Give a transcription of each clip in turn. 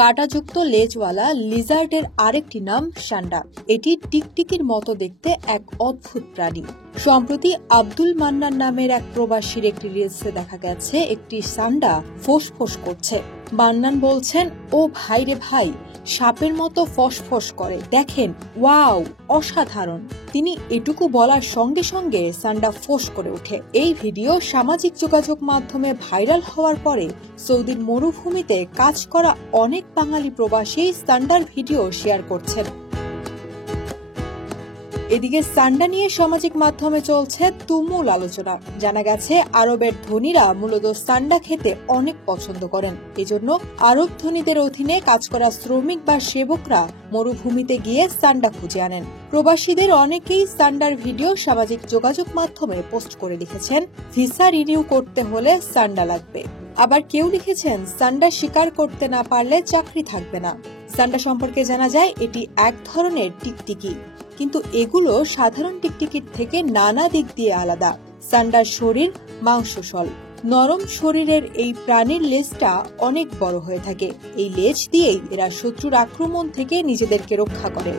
কাঁটাযুক্ত লেজওয়ালা লিজার্ডের আরেকটি নাম সান্ডা। এটি টিকটিকির মতো দেখতে এক অদ্ভুত প্রাণী। সম্প্রতি আব্দুল মান্নান নামের এক প্রবাসীর একটি রিলসে দেখা গেছে একটি সান্ডা ফোঁস করছে। মান্নান বলছেন, ও ভাই রে ভাই, সাপের মতো ফসফস করে, দেখেন, ওয়াও, অসাধারণ। তিনি এটুকু বলার সঙ্গে সঙ্গে সান্ডা ফোঁস করে ওঠে। এই ভিডিও সামাজিক যোগাযোগ মাধ্যমে ভাইরাল হওয়ার পরে সৌদির মরুভূমিতে কাজ করা অনেক বাঙালি প্রবাসী সান্ডার ভিডিও শেয়ার করছেন। এদিকে সান্ডা নিয়ে সামাজিক মাধ্যমে চলছে তুমুল আলোচনা। জানা গেছে আরবের ধনীরা মূলত সান্ডা খেতে অনেক পছন্দ করেন। এজন্য আরব ধনীদের অধীনে কাজ করা শ্রমিক বা সেবকরা মরুভূমিতে গিয়ে সান্ডা খুঁজে আনেন। প্রবাসীদের অনেকেই সান্ডার ভিডিও সামাজিক যোগাযোগ মাধ্যমে পোস্ট করে লিখেছেন, ভিসা রিনিউ করতে হলে সান্ডা লাগবে। আবার কেউ লিখেছেন, সান্ডা শিকার করতে না পারলে চাকরি থাকবে না। সান্ডা সম্পর্কে জানা যায় এটি এক ধরনের টিকটিকি, কিন্তু এগুলো সাধারণ টিকটিকির থেকে নানা দিক দিয়ে আলাদা। সান্ডার শরীর মাংসসল। নরম শরীরের এই প্রাণীর লেজটা অনেক বড় হয়ে থাকে। এই লেজ দিয়েই এরা শত্রুর আক্রমণ থেকে নিজেদেরকে রক্ষা করে।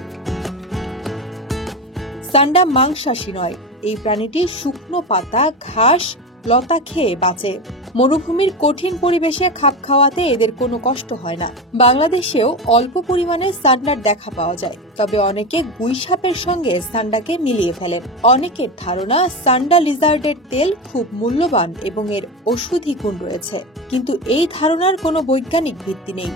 সান্ডা মাংসাশী নয়। এই প্রাণীটি শুকনো পাতা, ঘাস, লতা খেয়ে বাঁচে। মরুভূমির কঠিন পরিবেশে খাপ খাওয়াতে এদের কোনো কষ্ট হয় না। বাংলাদেশেও অল্প পরিমাণে সান্ডার দেখা পাওয়া যায়, তবে অনেকে গুই সাপের সঙ্গে সান্ডাকে মিলিয়ে ফেলেন। অনেকের ধারণা সান্ডা লিজার্ডের তেল খুব মূল্যবান এবং এর ঔষধি গুণ রয়েছে, কিন্তু এই ধারণার কোনো বৈজ্ঞানিক ভিত্তি নেই।